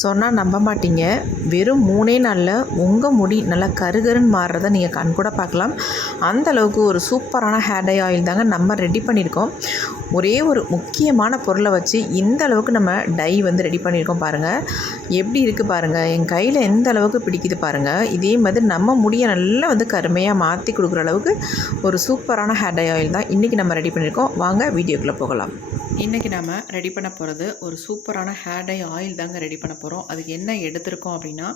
சொன்னால் நம்ப மாட்டீங்க. வெறும் மூணே நாளில் உங்கள் முடி நல்லா கருகருன்னு மாறுறத நீங்கள் கண் கூட பார்க்கலாம். அந்த அளவுக்கு ஒரு சூப்பரான ஹேர் டை ஆயில் தாங்க நம்ம ரெடி பண்ணியிருக்கோம். ஒரே ஒரு முக்கியமான பொருளை வச்சு இந்த அளவுக்கு நம்ம டை வந்து ரெடி பண்ணியிருக்கோம் பாருங்கள் எப்படி இருக்குது பாருங்கள் என் கையில் எந்த அளவுக்கு பிடிக்குது பாருங்கள் இதே மாதிரி நம்ம முடியை நல்லா வந்து கருமையாக மாற்றி கொடுக்குற அளவுக்கு ஒரு சூப்பரான ஹேர் டை ஆயில் தான் இன்றைக்கி நம்ம ரெடி பண்ணியிருக்கோம். வாங்க வீடியோக்குள்ளே போகலாம். இன்றைக்கி நம்ம ரெடி பண்ண போகிறது ஒரு சூப்பரான ஹேர் டை ஆயில் தாங்க ரெடி பண்ண போகிறோம் அதுக்கு என்ன எடுத்திருக்கோம் அப்படின்னா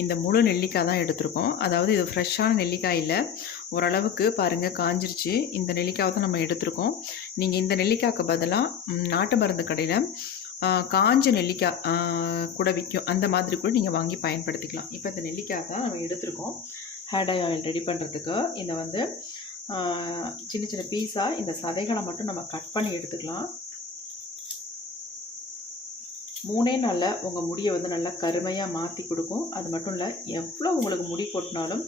இந்த முழு நெல்லிக்காய் தான் எடுத்திருக்கோம். அதாவது இது ஃப்ரெஷ்ஷான நெல்லிக்காயில் ஓரளவுக்கு பாருங்கள் காஞ்சிருச்சு. இந்த நெல்லிக்காவை தான் நம்ம எடுத்திருக்கோம். நீங்கள் இந்த நெல்லிக்காய்க்கு பதிலாக நாட்டு மருந்து கடையில் காஞ்ச நெல்லிக்காய் கூட விற்கும் அந்த மாதிரி கூட நீங்கள் வாங்கி பயன்படுத்திக்கலாம். இப்போ இந்த நெல்லிக்காய் தான் நம்ம எடுத்திருக்கோம். ஹேர் டை ஆயில் ரெடி பண்ணுறதுக்கு இதை வந்து சின்ன சின்ன பீஸாக இந்த சதைகளை மட்டும் நம்ம கட் பண்ணி எடுத்துக்கலாம். மூணே நாளில் உங்கள் முடியை வந்து நல்லா கருமையாக மாற்றி கொடுக்கும். அது மட்டும் இல்லை எவ்வளோ உங்களுக்கு முடி கொட்டினாலும்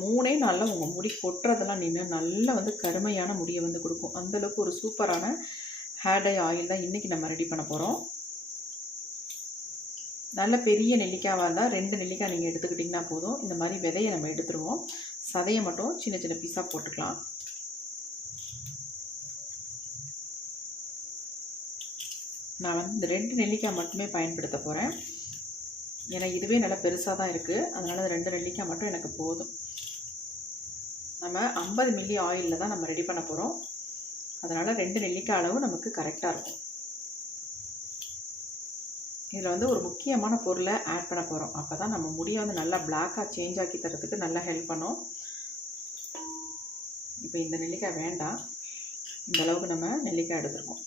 மூணே நாளில் உங்கள் முடி கொட்டுறதெல்லாம் நின்று நல்லா வந்து கருமையான முடியை வந்து கொடுக்கும். அந்தளவுக்கு ஒரு சூப்பரான ஹேர் டை ஆயில் தான் இன்றைக்கி நம்ம ரெடி பண்ண போகிறோம் நல்ல பெரிய நெல்லிக்காவாக இருந்தால் ரெண்டு நெல்லிக்காய் நீங்கள் எடுத்துக்கிட்டிங்கன்னா போதும். இந்த மாதிரி விதையை நம்ம எடுத்துருவோம். சதையை மட்டும் சின்ன சின்ன பீஸாக போட்டுக்கலாம். நான் வந்து இந்த ரெண்டு நெல்லிக்காய் மட்டுமே பயன்படுத்த போகிறேன் ஏன்னா இதுவே நல்லா பெருசாக தான் இருக்குது அதனால் இந்த ரெண்டு நெல்லிக்காய் மட்டும் எனக்கு போதும். நம்ம ஐம்பது மில்லி ஆயிலில் தான் நம்ம ரெடி பண்ண போகிறோம் அதனால் ரெண்டு நெல்லிக்காய் அளவு நமக்கு கரெக்டாக இருக்கும். இதில் வந்து ஒரு முக்கியமான பொருளை ஆட் பண்ண போகிறோம் அப்போ தான் நம்ம முடியை வந்து நல்லா பிளாக்காக சேஞ்ச் ஆக்கி தரத்துக்கு நல்லா ஹெல்ப் பண்ணும். இப்போ இந்த நெல்லிக்காய் வேண்டாம். இந்த அளவுக்கு நம்ம நெல்லிக்காய் எடுத்துருக்கோம்.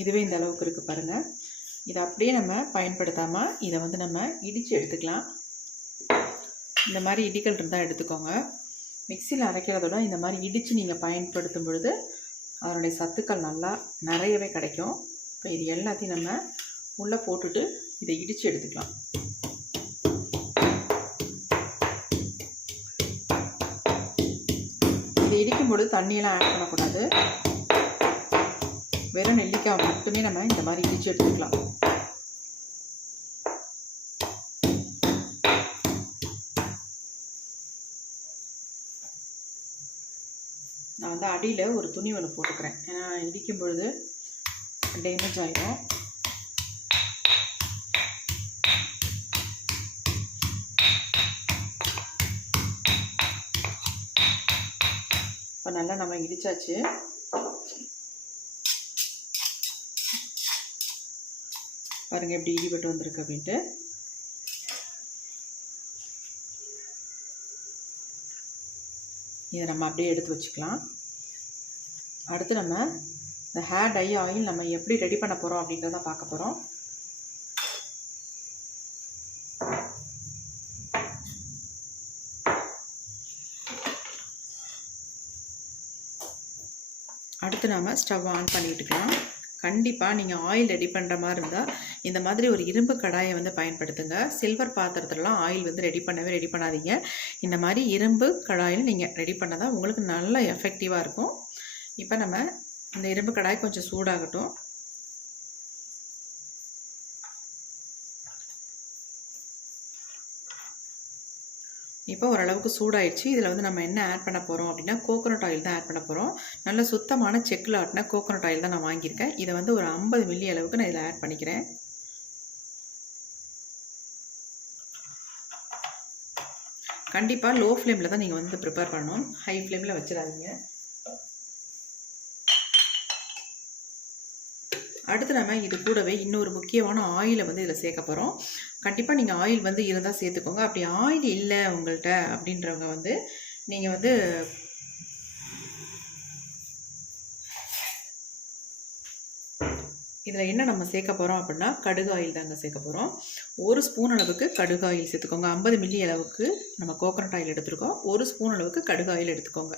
இதுவே இந்த அளவுக்கு இருக்குது பாருங்கள் இதை அப்படியே நம்ம பயன்படுத்தாமல் இதை வந்து நம்ம இடித்து எடுத்துக்கலாம். இந்த மாதிரி இடிகள் இருந்தால் எடுத்துக்கோங்க. மிக்சியில் அரைக்கிறதோட இந்த மாதிரி இடித்து நீங்கள் பயன்படுத்தும் பொழுது அதனுடைய சத்துக்கள் நல்லா நிறையவே கிடைக்கும். இப்போ இது எல்லாத்தையும் நம்ம உள்ளே போட்டுட்டு இதை இடித்து எடுத்துக்கலாம். இதை இடிக்கும் பொழுது தண்ணியெல்லாம் ஆட் பண்ணக்கூடாது. வெறும் நெல்லிக்காய் மட்டுமே நம்ம இந்த மாதிரி இடித்து எடுத்துக்கலாம். நான் வந்து அடியில் ஒரு துணி ஒன்று போட்டுக்கிறேன். ஏன்னா இடிக்கும் பொழுது டேமேஜ் ஆகிடும் இப்போ நல்லா நம்ம இடிச்சாச்சு. பாருங்கள் எப்படி இடிபட்டு வந்திருக்கு அப்படின்ட்டு. இதை நம்ம அப்படியே எடுத்து வச்சுக்கலாம். அடுத்து நம்ம இந்த ஹேர் டை ஆயில் நம்ம எப்படி ரெடி பண்ண போகிறோம் அப்படின்றத பார்க்க போகிறோம் அடுத்து நாம் ஸ்டவ் ஆன் பண்ணிட்டுக்கலாம் கண்டிப்பாக நீங்கள் ஆயில் ரெடி பண்ணுற மாதிரி இருந்தால் இந்த மாதிரி ஒரு இரும்பு கடாயை வந்து பயன்படுத்துங்க. சில்வர் பாத்திரத்துலலாம் ஆயில் வந்து ரெடி பண்ணவே ரெடி பண்ணாதீங்க. இந்த மாதிரி இரும்பு கடாயில் நீங்கள் ரெடி பண்ணால் உங்களுக்கு நல்ல எஃபெக்டிவாக இருக்கும். இப்போ நம்ம இந்த இரும்பு கடாய் கொஞ்சம் சூடாகட்டும். இப்போ ஓரளவுக்கு சூடாயிடுச்சு. இதில் வந்து நம்ம என்ன ஆட் பண்ண போகிறோம் அப்படின்னா கோகோனட் ஆயில் தான் ஆட் பண்ண போகிறோம் நல்ல சுத்தமான செக்கில் ஆட்டின கோகோனட் ஆயில் தான் நான் வாங்கியிருக்கேன். இதை வந்து ஒரு ஐம்பது மில்லி அளவுக்கு நான் இதில் ஆட் பண்ணிக்கிறேன். கண்டிப்பாக லோ ஃப்ளேமில் தான் நீங்கள் வந்து ப்ரிப்பேர் பண்ணணும். ஹை ஃப்ளேமில் வச்சிடாதீங்க. அடுத்து நம்ம இது கூடவே இன்னொரு முக்கியமான ஆயிலை வந்து இதில் சேர்க்க போகிறோம் கண்டிப்பாக நீங்கள் ஆயில் வந்து இருந்தால் சேர்த்துக்கோங்க. அப்படி ஆயில் இல்லை உங்கள்கிட்ட அப்படின்றவங்க வந்து நீங்கள் வந்து இதில் என்ன நம்ம சேர்க்க போகிறோம் அப்படின்னா கடுகு ஆயில் தாங்க சேர்க்க போகிறோம் ஒரு ஸ்பூன் அளவுக்கு கடுகு ஆயில் சேர்த்துக்கோங்க. ஐம்பது மில்லி அளவுக்கு நம்ம கோகனட் ஆயில் எடுத்துருக்கோம். ஒரு ஸ்பூன் அளவுக்கு கடுகு ஆயில் எடுத்துக்கோங்க.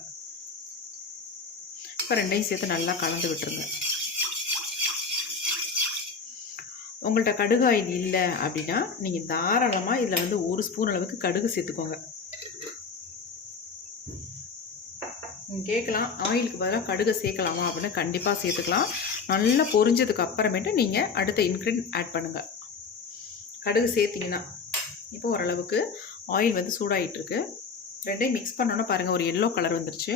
இப்போ ரெண்டையும் சேர்த்து நல்லா கலந்து விட்டுருங்க. உங்கள்கிட்ட கடுகு ஆயில் இல்லை அப்படின்னா நீங்கள் தாராளமாக இதில் வந்து ஒரு ஸ்பூன் அளவுக்கு கடுகு சேர்த்துக்கோங்க. கேட்கலாம் ஆயிலுக்கு பதிலாக கடுகை சேர்க்கலாமா அப்படின்னு கண்டிப்பாக சேர்த்துக்கலாம். நல்லா பொரிஞ்சதுக்கு அப்புறமேட்டு நீங்கள் அடுத்த இன்க்ரீடியன்ட் ஆட் பண்ணுங்கள் கடுகு சேர்த்திங்கன்னா இப்போ ஓரளவுக்கு ஆயில் வந்து சூடாகிட்டுருக்கு ரெண்டையும் மிக்ஸ் பண்ணோன்னா பாருங்கள் ஒரு எல்லோ கலர் வந்துருச்சு.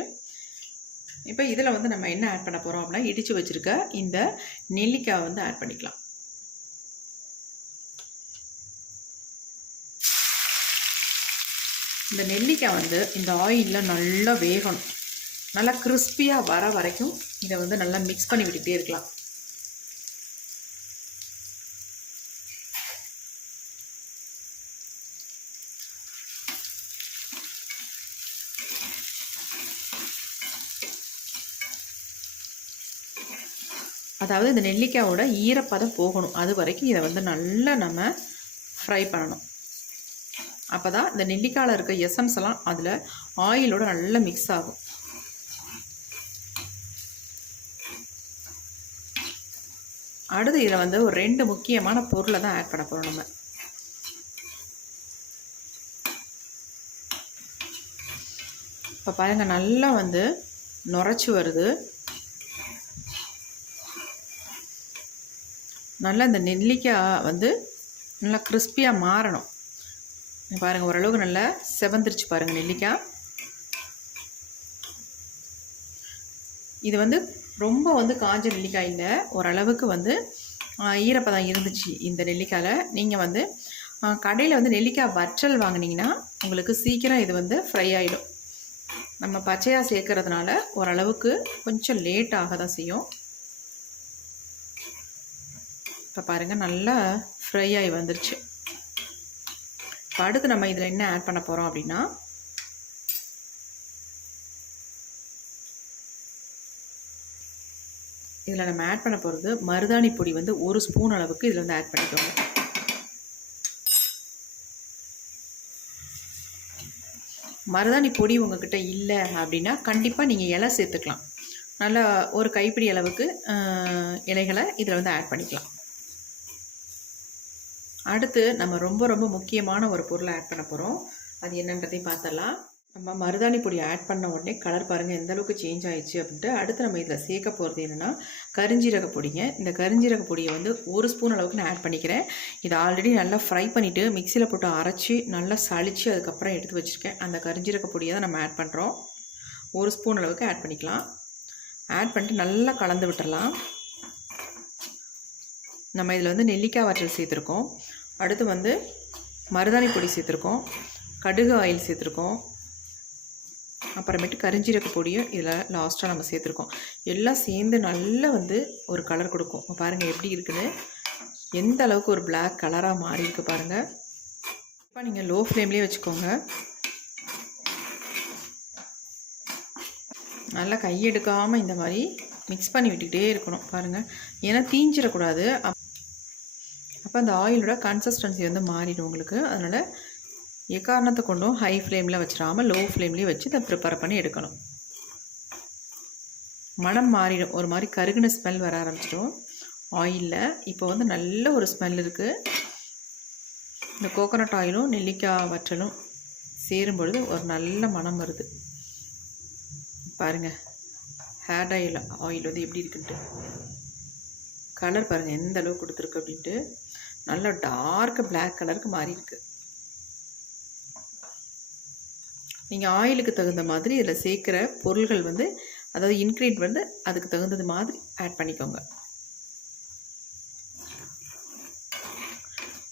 இப்போ இதில் வந்து நம்ம என்ன ஆட் பண்ண போகிறோம் அப்படின்னா இடித்து வச்சுருக்க இந்த நெல்லிக்காய் வந்து ஆட் பண்ணிக்கலாம். இந்த நெல்லிக்காய் வந்து இந்த ஆயிலில் நல்லா வேகணும். நல்லா கிறிஸ்பியாக வர வரைக்கும் இதை வந்து நல்லா மிக்ஸ் பண்ணி விட்டுகிட்டே இருக்கலாம். அதாவது இந்த நெல்லிக்காயோட ஈரப்பதம் போகணும். அது வரைக்கும் இதை வந்து நல்லா நம்ம ஃப்ரை பண்ணணும். அப்போ தான் இந்த நெல்லிக்காயில் இருக்க எசன்ஸ் எல்லாம் அதில் ஆயிலோட நல்லா மிக்ஸ் ஆகும். அடுத்து இதில் வந்து ஒரு ரெண்டு முக்கியமான பொருளை தான் ஆட் பண்ண போகிறோம் நம்ம. இப்போ பாருங்கள் நல்லா வந்து நுரைச்சி வருது. நல்லா இந்த நெல்லிக்காய் வந்து நல்லா கிறிஸ்பியாக மாறணும். பாருங்கள் ஓரளவுக்கு நல்லா செவந்திருச்சு பாருங்கள் நெல்லிக்காய் இது வந்து ரொம்ப வந்து காஞ்ச நெல்லிக்காய் இல்லை ஓரளவுக்கு வந்து ஈரப்பதம் இருந்துச்சு இந்த நெல்லிக்காயில். நீங்கள் வந்து கடையில் வந்து நெல்லிக்காய் வற்றல் வாங்கினீங்கன்னா உங்களுக்கு சீக்கிரம் இது வந்து ஃப்ரை ஆகிடும் நம்ம பச்சையாக சேர்க்கறதுனால ஓரளவுக்கு கொஞ்சம் லேட் ஆக தான் செய்யும். இப்போ பாருங்கள் நல்லா ஃப்ரை ஆகி வந்துருச்சு. இப்போ அடுத்து நம்ம இதில் என்ன ஆட் பண்ண போகிறோம் அப்படின்னா இதில் நம்ம ஆட் பண்ண போகிறது மருதாணி பொடி வந்து ஒரு ஸ்பூன் அளவுக்கு இதில் வந்து ஆட் பண்ணிக்கோங்க. மருதாணி பொடி உங்ககிட்ட இல்லை அப்படின்னா கண்டிப்பாக நீங்கள் இலை சேர்த்துக்கலாம். நல்லா ஒரு கைப்பிடி அளவுக்கு இலைகளை இதில் வந்து ஆட் பண்ணிக்கலாம். அடுத்து நம்ம ரொம்ப ரொம்ப முக்கியமான ஒரு பொருளை ஆட் பண்ண போகிறோம் அது என்னன்றதையும் பார்த்தலாம் நம்ம மருதாணி பொடி ஆட் பண்ண உடனே கலர் பாருங்கள் எந்த அளவுக்கு சேஞ்ச் ஆயிடுச்சு அப்படின்ட்டு அடுத்து நம்ம இதில் சேர்க்க போகிறது என்னென்னா கரிஞ்சீரக பொடிங்க. இந்த கரிஞ்சீரக பொடியை வந்து ஒரு ஸ்பூன் அளவுக்கு நான் ஆட் பண்ணிக்கிறேன். இதை ஆல்ரெடி நல்லா ஃப்ரை பண்ணிவிட்டு மிக்சியில் போட்டு அரைச்சி நல்லா சளிச்சு அதுக்கப்புறம் எடுத்து வச்சுருக்கேன். அந்த கரிஞ்சீரக பொடியை தான் நம்ம ஆட் பண்ணுறோம் ஒரு ஸ்பூன் அளவுக்கு ஆட் பண்ணிக்கலாம். ஆட் பண்ணிட்டு நல்லா கலந்து விட்டுடலாம் நம்ம இதில் வந்து நெல்லிக்காய் வற்றல் சேர்த்துருக்கோம். அடுத்து வந்து மருதாணி பொடி சேர்த்துருக்கோம். கடுகு ஆயில் சேர்த்துருக்கோம். அப்புறமேட்டு கரிஞ்சீரக பொடியும் இதில் லாஸ்ட்டாக நம்ம சேர்த்துருக்கோம். எல்லாம் சேர்ந்து நல்லா வந்து ஒரு கலர் கொடுக்கும். பாருங்கள் எப்படி இருக்குது. எந்த அளவுக்கு ஒரு பிளாக் கலராக மாறி இருக்கு பாருங்கள் இப்போ நீங்கள் லோ ஃப்ளேம்லேயே வச்சுக்கோங்க. நல்லா கையெடுக்காமல் இந்த மாதிரி மிக்ஸ் பண்ணி விட்டுக்கிட்டே இருக்கணும் பாருங்கள் ஏன்னா தீஞ்சிடக்கூடாது அப்போ அந்த ஆயிலோட கன்சிஸ்டன்சி வந்து மாறிடும் உங்களுக்கு. அதனால் எக்காரணத்தை கொண்டும் ஹை ஃப்ளேமில் வச்சிடாமல் லோ ஃப்ளேம்லேயே வச்சு இதை ப்ரிப்பேர் பண்ணி எடுக்கணும். மனம் மாறிடும். ஒரு மாதிரி கருகுன ஸ்மெல் வர ஆரம்பிச்சிடும். ஆயிலில் இப்போ வந்து நல்ல ஒரு ஸ்மெல் இருக்குது இந்த கோகோனட் ஆயிலும் நெல்லிக்காய் வற்றலும் சேரும் பொழுது ஒரு நல்ல மனம் வருது. பாருங்கள் ஹேர் ஆயில் ஆயில் வந்து எப்படி இருக்குன்ட்டு. கலர் பாருங்கள் எந்த அளவுக்கு கொடுத்துருக்கு அப்படின்ட்டு. நல்ல டார்க் பிளாக் கலருக்கு மாறி இருக்கு. நீங்கள் ஆயிலுக்கு தகுந்த மாதிரி இதில் சேர்க்குற பொருள்கள் வந்து அதாவது இன்க்ரீட் வந்து அதுக்கு தகுந்தது மாதிரி ஆட் பண்ணிக்கோங்க.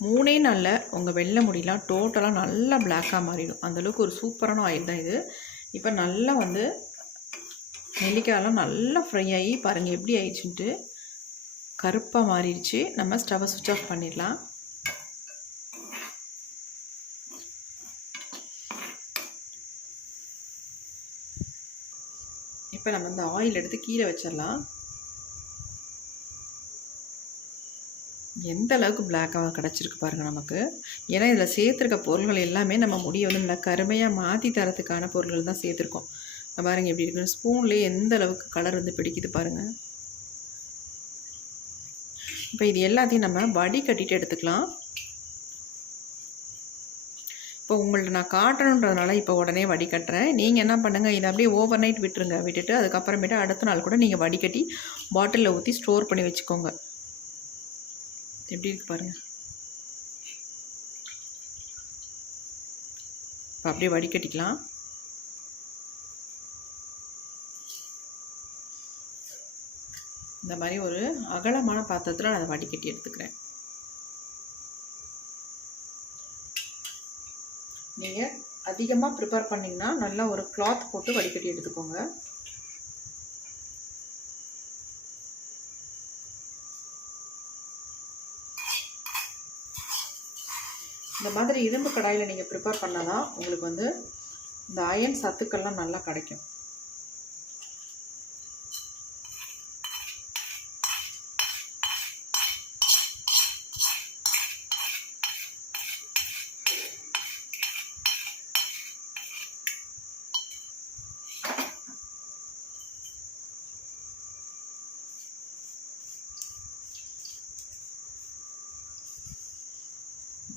மூணே நாளில் உங்கள் வெள்ளை முடியெலாம் டோட்டலாக நல்லா பிளாக்காக மாறிடும். அந்தளவுக்கு ஒரு சூப்பரான ஆயில் தான் இது. இப்போ நல்லா வந்து நெல்லிக்காயெல்லாம் நல்லா ஃப்ரை ஆகி பாருங்கள் எப்படி ஆயிடுச்சுன்ட்டு. கருப்பாக மாறிடுச்சு. நம்ம ஸ்டவ்வை சுவிட்ச் ஆஃப் பண்ணிடலாம். இப்போ நம்ம இந்த ஆயில் எடுத்து கீழே வச்சிடலாம். எந்த அளவுக்கு பிளாக்காக கிடச்சிருக்கு பாருங்கள் நமக்கு. ஏன்னா இதில் சேர்த்துருக்க பொருள்கள் எல்லாமே நம்ம முடியை வந்து நல்லா கருமையாக மாற்றி தரத்துக்கான பொருள்கள் தான் சேர்த்துருக்கோம். பாருங்கள் பாருங்க எப்படி இருக்குன்னு. ஸ்பூன்லேயே எந்த அளவுக்கு கலர் வந்து பிடிக்குது பாருங்கள் இப்போ இது எல்லாத்தையும் நம்ம வடி கட்டிட்டு எடுத்துக்கலாம். இப்போ உங்கள்கிட்ட உங்கள்ட்ட நான் காட்டணுன்றதுனால இப்போ உடனே வடிகட்டுறேன் நீங்கள் என்ன பண்ணுங்கள் இதை அப்படியே ஓவர் நைட் விட்டுருங்க. விட்டுட்டு அதுக்கப்புறமேட்டு அடுத்த நாள் கூட நீங்கள் வடிகட்டி பாட்டிலில் ஊற்றி ஸ்டோர் பண்ணி வச்சுக்கோங்க. எப்படி இருக்கு பாருங்கள் இப்போ அப்படியே வடிகட்டிக்கலாம் இந்த மாதிரி ஒரு அகலமான பாத்திரத்தில் நான் அதை வடிகட்டி எடுத்துக்கிறேன். நீங்கள் அதிகமாக ப்ரிப்பேர் பண்ணிங்கன்னா நல்லா ஒரு கிளாத் போட்டு வடிகட்டி எடுத்துக்கோங்க. இந்த மாதிரி இரும்பு கடாயில் நீங்கள் ப்ரிப்பேர் பண்ணால் தான் உங்களுக்கு வந்து இந்த அயன் சத்துக்கள்லாம் நல்லா கிடைக்கும்.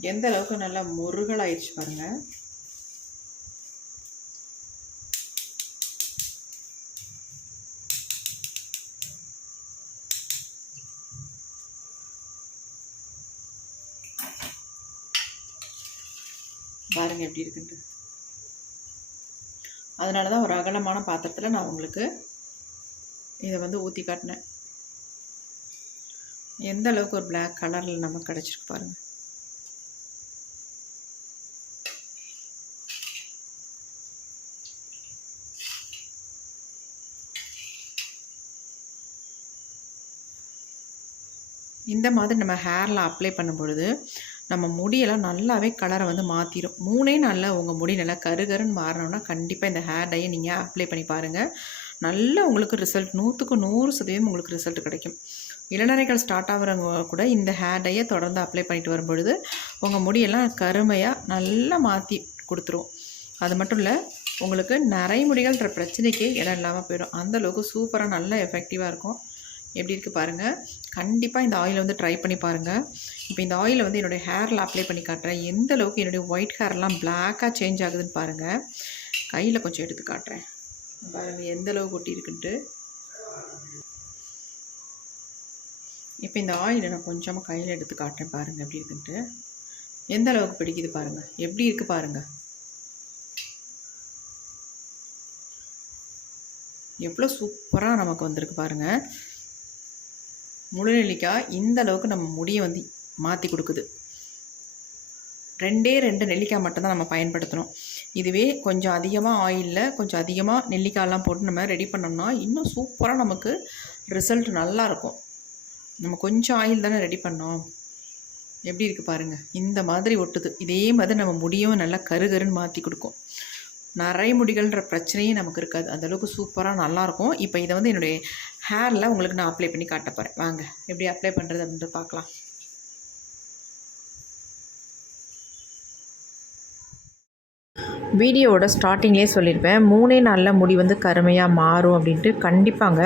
எந்த அளவுக்கு நல்லா முருகலாயிடுச்சு பாருங்க. பாருங்க எப்படி இருக்குன்ட்டு. அதனால தான் ஒரு அகலமான பாத்திரத்தில் நான் உங்களுக்கு இதை வந்து ஊற்றி காட்டினேன். எந்த அளவுக்கு ஒரு பிளாக் கலரில் நமக்கு கிடச்சிருக்கு பாருங்கள் இந்த மாதிரி நம்ம ஹேரில் அப்ளை பண்ணும் பொழுது நம்ம முடியெல்லாம் நல்லாவே கலரை வந்து மாற்றிடும் மூணே நாளில் உங்கள் முடி நல்லா கருகருன்னு மாறணும்னா கண்டிப்பாக இந்த ஹேர் டையை நீங்கள் அப்ளை பண்ணி பாருங்கள் நல்லா உங்களுக்கு ரிசல்ட் நூற்றுக்கு நூறு சதவீதம் உங்களுக்கு ரிசல்ட் கிடைக்கும். இளநரைகள் ஸ்டார்ட் ஆகிறவங்க கூட இந்த ஹேர் டையை தொடர்ந்து அப்ளை பண்ணிட்டு வரும்பொழுது உங்கள் முடியெல்லாம் கருமையாக நல்லா மாற்றி கொடுத்துரும். அது மட்டும் இல்லை உங்களுக்கு நரைமுடிகள்ன்ற பிரச்சனைக்கே இடம் இல்லாமல் போயிடும். அந்தளவுக்கு சூப்பராக நல்ல எஃபெக்டிவாக இருக்கும். எப்படி இருக்குது பாருங்கள் கண்டிப்பாக இந்த ஆயிலை வந்து ட்ரை பண்ணி பாருங்கள் இப்போ இந்த ஆயிலை வந்து என்னுடைய ஹேரில் அப்ளை பண்ணி காட்டுறேன். எந்த அளவுக்கு என்னுடைய ஒயிட் ஹேர்லாம் பிளாக்காக சேஞ்ச் ஆகுதுன்னு பாருங்கள் கையில் கொஞ்சம் எடுத்து காட்டுறேன். பாருங்கள் எந்த அளவுக்கு ஒட்டி இருக்குன்ட்டு. இப்போ இந்த ஆயிலை நான் கொஞ்சமாக கையில் எடுத்து காட்டுறேன் பாருங்கள் எப்படி இருக்குன்ட்டு. எந்த அளவுக்கு பிடிக்குது பாருங்கள் எப்படி இருக்குது பாருங்கள் எவ்வளோ சூப்பராக நமக்கு வந்திருக்கு பாருங்கள் முழு நெல்லிக்காய் இந்த அளவுக்கு நம்ம முடியை வந்து மாற்றி கொடுக்குது. ரெண்டே ரெண்டு நெல்லிக்காய் மட்டும்தான் நம்ம பயன்படுத்தணும். இதுவே கொஞ்சம் அதிகமாக ஆயிலில் கொஞ்சம் அதிகமாக நெல்லிக்காயெல்லாம் போட்டு நம்ம ரெடி பண்ணோம்னா இன்னும் சூப்பராக நமக்கு ரிசல்ட் நல்லாயிருக்கும் நம்ம கொஞ்சம் ஆயில் தானே ரெடி பண்ணோம். எப்படி இருக்குது பாருங்கள் இந்த மாதிரி ஒட்டுது. இதே மாதிரி நம்ம முடியும் நல்லா கருகருன்னு மாற்றி கொடுக்கும். நிறைய முடிகள்ன்ற பிரச்சனையே நமக்கு இருக்காது. அந்தளவுக்கு சூப்பராக நல்லாயிருக்கும் இப்போ இதை வந்து என்னுடைய ஹேரில் உங்களுக்கு நான் அப்ளை பண்ணி காட்ட போகிறேன் வாங்க எப்படி அப்ளை பண்ணுறது அப்படின்ட்டு பார்க்கலாம். வீடியோவோட ஸ்டார்டிங்லேயே சொல்லியிருப்பேன் மூணே நாளில் முடி வந்து கருமையாக மாறும் அப்படின்ட்டு கண்டிப்பாங்க.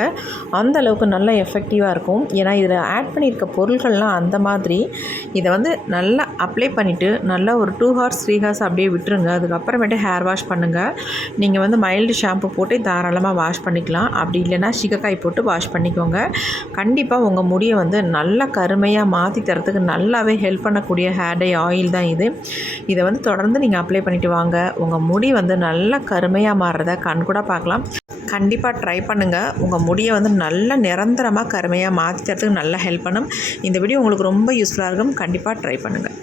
அந்த அளவுக்கு நல்லா எஃபெக்டிவாக இருக்கும். ஏன்னா இதில் ஆட் பண்ணியிருக்க பொருள்கள்லாம் அந்த மாதிரி. இதை வந்து நல்லா அப்ளை பண்ணிவிட்டு நல்லா ஒரு டூ ஹார்ஸ் த்ரீ ஹார்ஸ் அப்படியே விட்டுருங்க. அதுக்கப்புறமேட்டு ஹேர் வாஷ் பண்ணுங்கள் நீங்கள் வந்து மைல்டு ஷாம்பு போட்டு தாராளமாக வாஷ் பண்ணிக்கலாம். அப்படி இல்லைன்னா சிகக்காய் போட்டு வாஷ் பண்ணிக்கோங்க. கண்டிப்பாக உங்கள் முடியை வந்து நல்லா கருமையாக மாற்றி தரத்துக்கு நல்லாவே ஹெல்ப் பண்ணக்கூடிய ஹேர் டை ஆயில் தான் இது. இதை வந்து தொடர்ந்து நீங்கள் அப்ளை பண்ணிவிட்டு வாங்க. உங்கள் முடி வந்து நல்லா கருமையாக மாறுறத கண் கூட பார்க்கலாம். கண்டிப்பாக ட்ரை பண்ணுங்கள் உங்கள் முடியை வந்து நல்ல நிரந்தரமாக கருமையாக மாற்றி தரத்துக்கு நல்லா ஹெல்ப் பண்ணும். இந்த வீடியோ உங்களுக்கு ரொம்ப யூஸ்ஃபுல்லாக இருக்கும். கண்டிப்பாக ட்ரை பண்ணுங்கள்